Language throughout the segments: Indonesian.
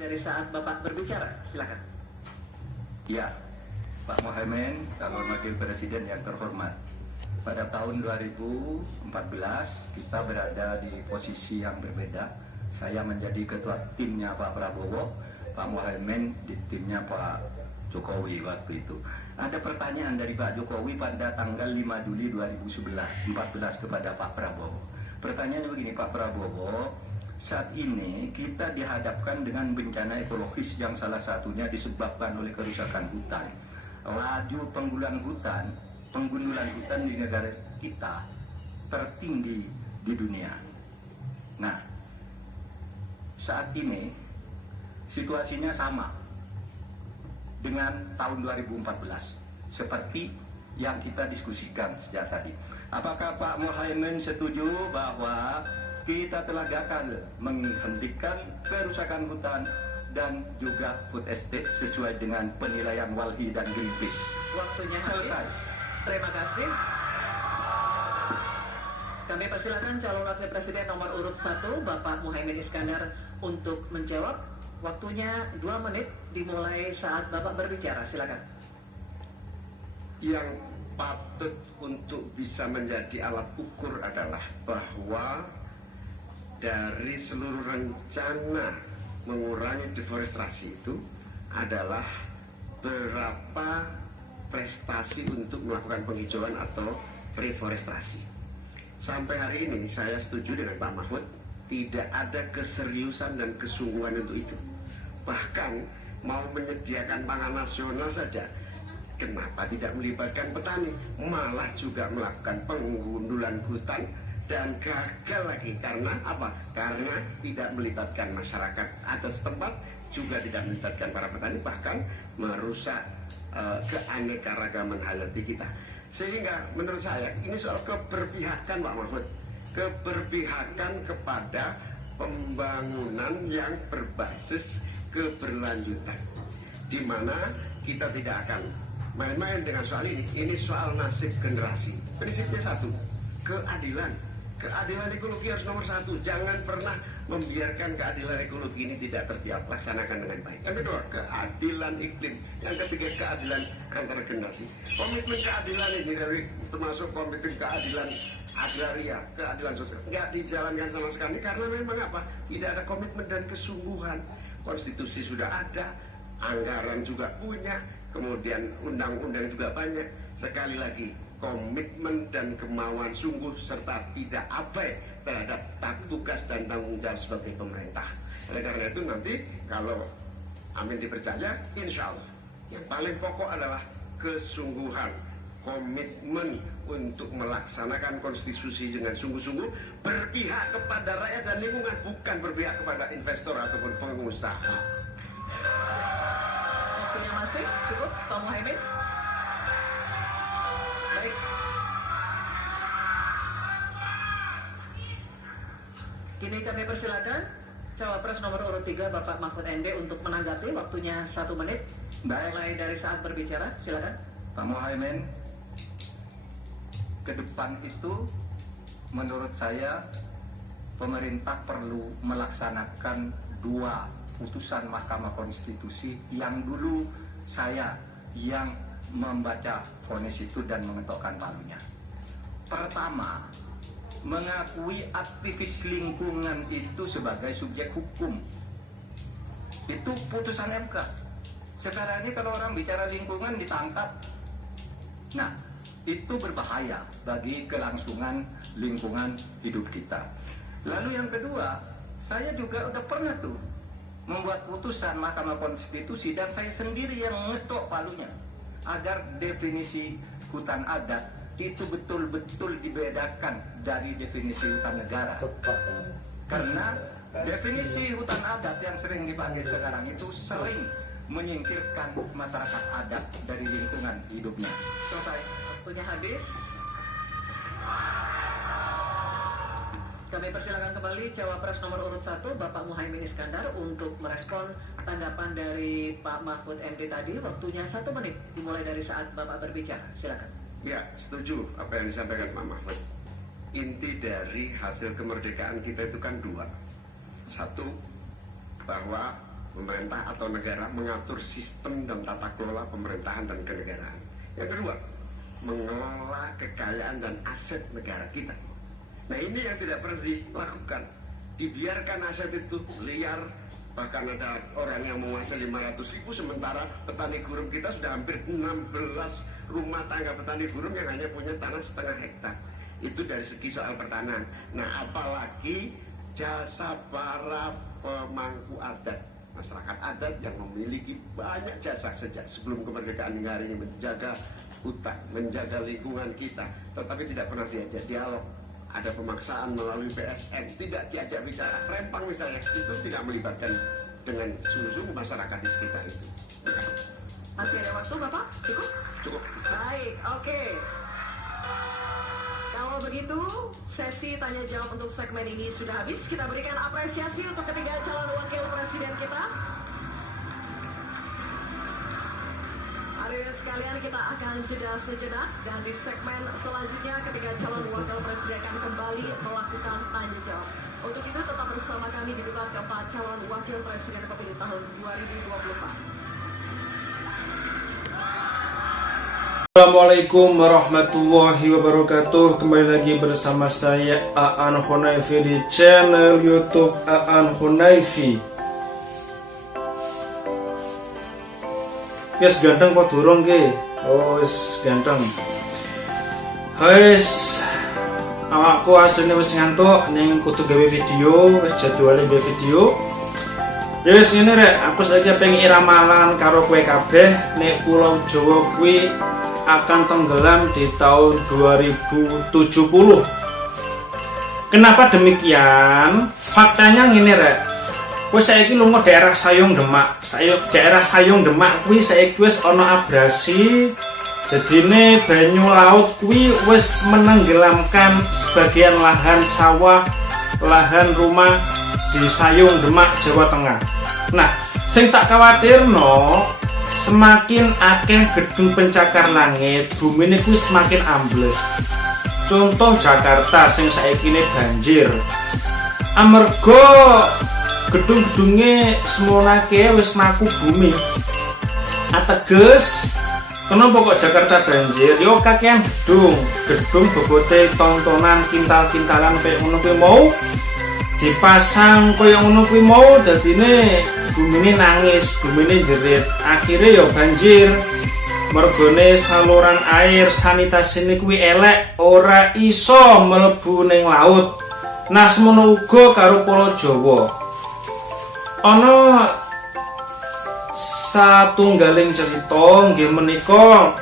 Dari saat Bapak berbicara, silakan. Ya, Pak Muhaimin, calon wakil presiden yang terhormat. Pada tahun 2014 kita berada di posisi yang berbeda. Saya menjadi ketua timnya Pak Prabowo, Pak Muhaimin di timnya Pak Jokowi waktu itu. Ada pertanyaan dari Pak Jokowi pada tanggal 5 Juli 2014 kepada Pak Prabowo. Pertanyaannya begini, Pak Prabowo, saat ini kita dihadapkan dengan bencana ekologis yang salah satunya disebabkan oleh kerusakan hutan. Laju penggundulan hutan di negara kita tertinggi di dunia. Nah, saat ini situasinya sama dengan tahun 2014 seperti yang kita diskusikan sejak tadi. Apakah Pak Muhaimin setuju bahwa kita telah gagal menghentikan kerusakan hutan dan juga food estate sesuai dengan penilaian Walhi dan Greenpeace? Waktunya Selesai. Terima kasih. Kami persilakan calon wakil presiden nomor urut 1 Bapak Muhaimin Iskandar untuk menjawab. Waktunya 2 menit dimulai saat Bapak berbicara. Silakan. Yang patut untuk bisa menjadi alat ukur adalah bahwa dari seluruh rencana mengurangi deforestasi itu adalah berapa prestasi untuk melakukan penghijauan atau reforestasi. Sampai hari ini saya setuju dengan Pak Mahfud, tidak ada keseriusan dan kesungguhan untuk itu. Bahkan mau menyediakan pangan nasional saja, kenapa tidak melibatkan petani, malah juga melakukan penggundulan hutan dan gagal lagi. Karena apa? Karena tidak melibatkan masyarakat atas tempat, juga tidak melibatkan para petani, bahkan merusak keanekaragaman hayati kita. Sehingga menurut saya ini soal keberpihakan Pak Mahfud, keberpihakan kepada pembangunan yang berbasis keberlanjutan, di mana kita tidak akan main-main dengan soal ini. Ini soal nasib generasi. Prinsipnya satu, keadilan. Keadilan ekologi harus nomor 1. Jangan pernah membiarkan keadilan ekologi ini tidak terlaksanakan dengan baik. Yang kedua, keadilan iklim. Yang ketiga, keadilan antar generasi. Komitmen keadilan ini dari termasuk komitmen keadilan agraria, keadilan sosial, nggak dijalankan sama sekali karena memang apa? Tidak ada komitmen dan kesungguhan. Konstitusi sudah ada, anggaran juga punya, kemudian undang-undang juga banyak. Sekali lagi, komitmen dan kemauan sungguh serta tidak abai terhadap tugas dan tanggung jawab sebagai pemerintah. Oleh karena itu nanti kalau amin dipercaya, insya Allah yang paling pokok adalah kesungguhan, komitmen untuk melaksanakan konstitusi dengan sungguh-sungguh, berpihak kepada rakyat dan lingkungan, bukan berpihak kepada investor ataupun pengusaha. Waktunya masih cukup, Pak Muhaimin. Baik. Kini kami persilakan Cawapres nomor urut 3 Bapak Mahfud MD untuk menanggapi. Waktunya 1 menit. Baik. Mulai dari saat berbicara, silakan. Pak Muhaimin, ke depan itu menurut saya pemerintah perlu melaksanakan 2 putusan Mahkamah Konstitusi yang dulu saya yang membaca vonis itu dan mengetokkan palunya. Pertama, mengakui aktivis lingkungan itu sebagai subjek hukum. Itu putusan MK. Sekarang ini kalau orang bicara lingkungan ditangkap. Nah, itu berbahaya bagi kelangsungan lingkungan hidup kita. Lalu yang kedua, saya juga udah pernah tuh membuat putusan Mahkamah Konstitusi dan saya sendiri yang ngetok palunya agar definisi hutan adat itu betul-betul dibedakan dari definisi hutan negara. Karena definisi hutan adat yang sering dipakai sekarang itu sering menyingkirkan masyarakat adat dari lingkungan hidupnya. Selesai. Waktunya habis. Kami persilakan kembali Cawapres nomor urut 1 Bapak Muhaimin Iskandar untuk merespon tanggapan dari Pak Mahfud MD tadi. Waktunya 1 menit dimulai dari saat Bapak berbicara. Silakan. Ya, setuju apa yang disampaikan Pak Mahfud. Inti dari hasil kemerdekaan kita itu kan 2. Satu, bahwa pemerintah atau negara mengatur sistem dan tata kelola pemerintahan dan kenegaraan. Yang kedua, mengelola kekayaan dan aset negara kita. Nah, ini yang tidak pernah dilakukan. Dibiarkan aset itu liar, bahkan ada orang yang menguasai 500.000, sementara petani burung kita sudah hampir 16 rumah tangga petani burung yang hanya punya tanah setengah hektar. Itu dari segi soal pertanian. Nah, apalagi jasa para pemangku adat, masyarakat adat yang memiliki banyak jasa sejak sebelum kemerdekaan hingga hari ini, menjaga hutan, menjaga lingkungan kita, tetapi tidak pernah diajak dialog. Ada pemaksaan melalui PSN, tidak diajak bicara. Rempang misalnya, itu tidak melibatkan dengan sungguh-sungguh masyarakat di sekitar itu. Masih ada waktu Bapak? Cukup? Cukup. Baik, oke. Kalau begitu, sesi tanya jawab untuk segmen ini sudah habis. Kita berikan apresiasi untuk ketiga calon wakil presiden kita. Hadirin sekalian, kita akan jeda sejenak, dan di segmen selanjutnya ketiga calon wakil presiden akan kembali melakukan tanya jawab. Untuk itu tetap bersama kami di debat keempat calon wakil presiden pemilu tahun 2024. Assalamualaikum warahmatullahi wabarakatuh. Kembali lagi bersama saya Aan Hunaifi di channel YouTube Aan Hunaifi. Wis ganteng kok durung ki? Oh, wis ganteng. Wis awakku asline wis ngantuk ning kudu gawe video, wis jadwale gawe video. Ya wis ngene rek, aku saiki pengen ramalan karo kowe kabeh nek Pulau Jawa kuwi akan tenggelam di tahun 2070. Kenapa demikian? Faktanya ngene rek. Kowe saiki lunga daerah Sayung Demak. Daerah Sayung Demak kuwi saiki wis ana abrasi. Dadine banyu laut kuwi wis menenggelamkan sebagian lahan sawah, lahan rumah di Sayung Demak, Jawa Tengah. Nah, sing tak khawatirno, semakin akeh gedung pencakar langit, bumi niku semakin ambles. Contoh Jakarta sing saiki ini banjir. Amarga gedung-gedungnya semono akeh wis mlaku bumi. Ateges, kenapa kok Jakarta banjir? Yo kakean gedung bobote tontonan kintal-kintalan kayak ngono kuwi mau dipasang kaya ngono kuwi mau, dadine bumine nangis, bumine jerit, akhirnya ya banjir. Mergone saluran air sanitasi ini kuwi elek, ora iso mlebu ning laut. Nah, semono uga karo Pulau Jawa. Ana satunggaling cerita nggih menika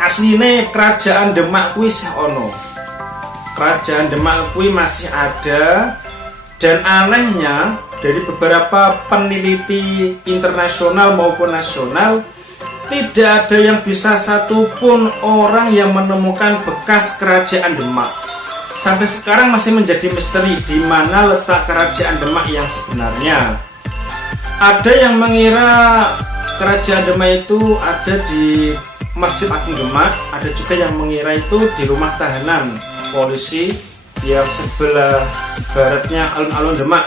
asline kerajaan Demak kuwi isih ana. Kerajaan Demak kuwi masih ada, dan anehnya dari beberapa peneliti internasional maupun nasional tidak ada yang bisa satupun orang yang menemukan bekas kerajaan Demak. Sampai sekarang masih menjadi misteri di mana letak kerajaan Demak yang sebenarnya. Ada yang mengira kerajaan Demak itu ada di Masjid Agung Demak, ada juga yang mengira itu di rumah tahanan polisi yang sebelah baratnya alun-alun Demak.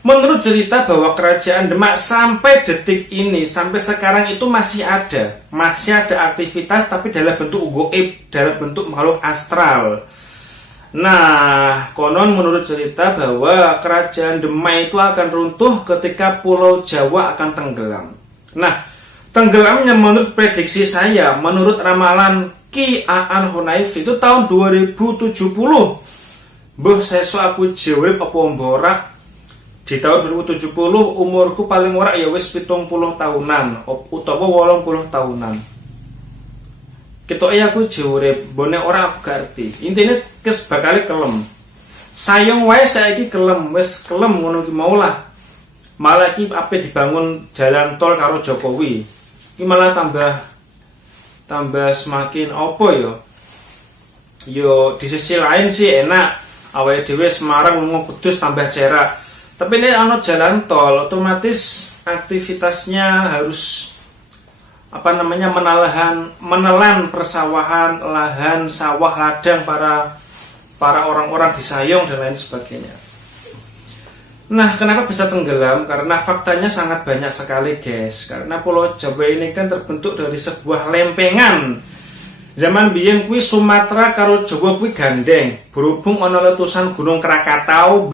Menurut cerita bahwa kerajaan Demak sampai detik ini, sampai sekarang itu masih ada aktivitas, tapi dalam bentuk gaib, dalam bentuk makhluk astral. Nah, konon menurut cerita bahwa kerajaan Demak itu akan runtuh ketika Pulau Jawa akan tenggelam. Nah, tenggelamnya menurut prediksi saya, menurut ramalan Ki Aan Hunaifi itu tahun 2070. Mbah sesuk aku jawab apa mborak. Di tahun 2070 umurku paling ora ya wis 70 tahunan utawa 80 tahunan. Ketoke aku jawab, bone ora aku ngerti. Intine kes bakal kelem. Sayang wae saiki kelem, wis kelem ngono ki mau lah. Malah iki ape dibangun jalan tol karo Jokowi. Iki malah tambah semakin apa ya? Yo di sisi lain sih enak. Awake dhewe Semarang lunga Kudus tambah cerak. Tapi ini ana jalan tol, otomatis aktivitasnya harus menelan persawahan, lahan sawah ladang para orang-orang di Sayong dan lain sebagainya. Nah, kenapa bisa tenggelam? Karena faktanya sangat banyak sekali, guys. Karena Pulau Jawa ini kan terbentuk dari sebuah lempengan. Zaman biyen kuwi Sumatera karo Jawa kuwi gandeng. Berhubung ana letusan Gunung Krakatau